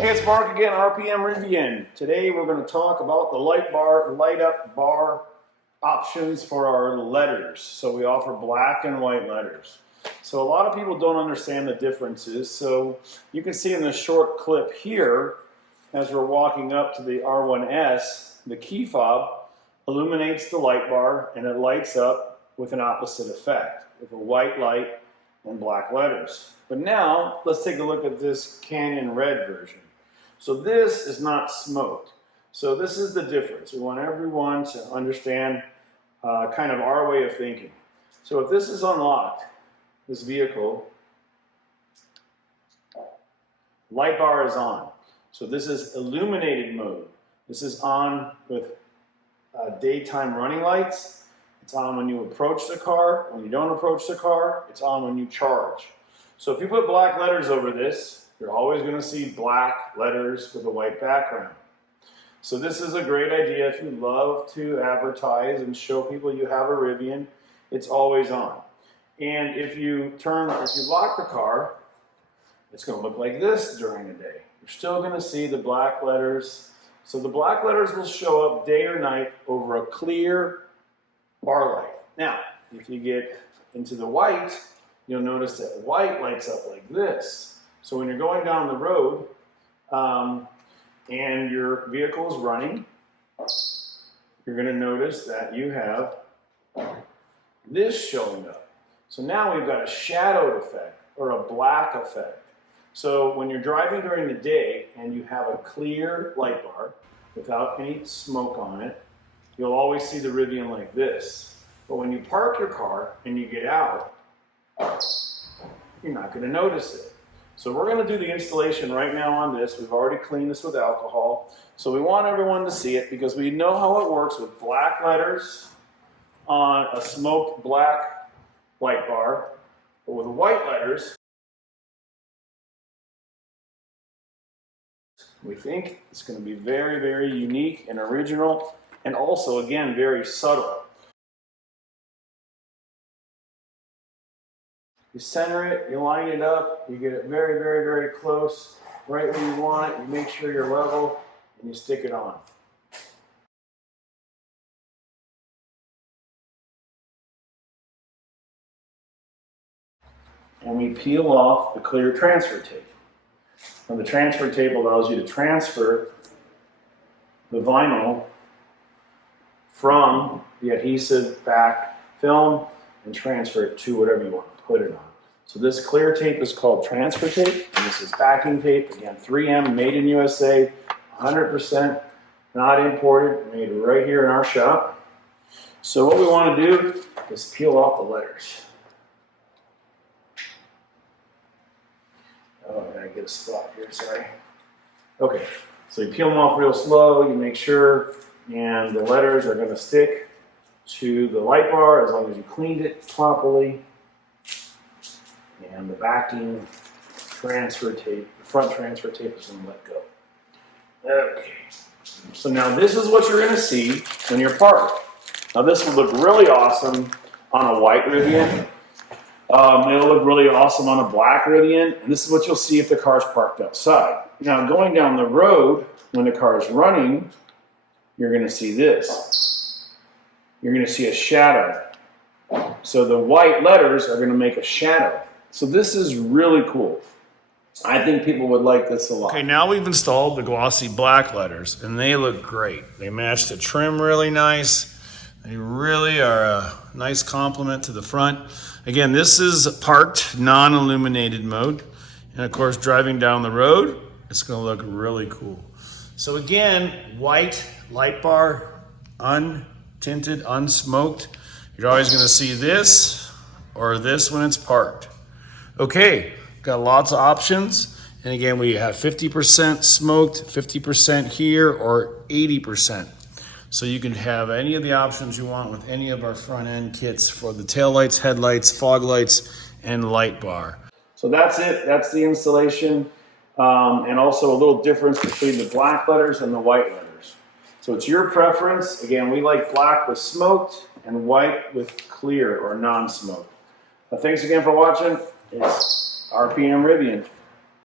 Hey, it's Mark again, RPM Rivian. Today we're going to talk about the light up bar options for our letters. So we offer black and white letters. So a lot of people don't understand the differences. So you can see in the short clip here, as we're walking up to the R1S, the key fob illuminates the light bar and it lights up with an opposite effect, with a white light and black letters. But now, let's take a look at this Canyon Red version. So this is not smoked. So this is the difference. We want everyone to understand kind of our way of thinking. So if this is unlocked, this vehicle, light bar is on. So this is illuminated mode. This is on with daytime running lights. It's on when you approach the car. When you don't approach the car, it's on when you charge. So if you put black letters over this, you're always going to see black letters with a white background. So this is a great idea if you love to advertise and show people you have a Rivian. It's always on. And if you lock the car, it's going to look like this during the day. You're still going to see the black letters. So the black letters will show up day or night over a clear bar light. Now, if you get into the white, you'll notice that white lights up like this. So when you're going down the road and your vehicle is running, you're going to notice that you have this showing up. So now we've got a shadowed effect or a black effect. So when you're driving during the day and you have a clear light bar without any smoke on it, you'll always see the Rivian like this. But when you park your car and you get out, you're not going to notice it. So we're going to do the installation right now on this. We've already cleaned this with alcohol. So we want everyone to see it because we know how it works with black letters on a smoked black light bar. But with white letters, we think it's going to be very, very unique and original and also, again, very subtle. You center it, you line it up, you get it very, very, very close, right where you want it, you make sure you're level, and you stick it on. And we peel off the clear transfer tape. And the transfer tape allows you to transfer the vinyl from the adhesive back film and transfer it to whatever you want to put it on. So this clear tape is called transfer tape, and this is backing tape. Again, 3M, made in USA, 100% not imported, made right here in our shop. So what we want to do is peel off the letters. Oh, I gotta get a spot here, sorry. Okay, so you peel them off real slow, you make sure, and the letters are gonna stick to the light bar as long as you cleaned it properly. And the backing transfer tape, the front transfer tape is going to let go. Okay. So now this is what you're going to see when you're parked. Now this will look really awesome on a white Rivian. It'll look really awesome on a black Rivian. And this is what you'll see if the car's parked outside. Now going down the road, when the car is running, you're going to see this. You're going to see a shadow. So the white letters are going to make a shadow. So this is really cool. I think people would like this a lot. Okay, now we've installed the Glossy Black Letters, and they look great. They match the trim really nice. They really are a nice complement to the front. Again, this is parked, non-illuminated mode. And of course, driving down the road, it's gonna look really cool. So again, white light bar, untinted, unsmoked. You're always gonna see this or this when it's parked. Okay, got lots of options. And again, we have 50% smoked, 50% here, or 80%. So you can have any of the options you want with any of our front end kits for the taillights, headlights, fog lights, and light bar. So that's it, that's the installation. And also a little difference between the black letters and the white letters. So it's your preference. Again, we like black with smoked and white with clear or non-smoked. Thanks again for watching. It's RPM Rivian.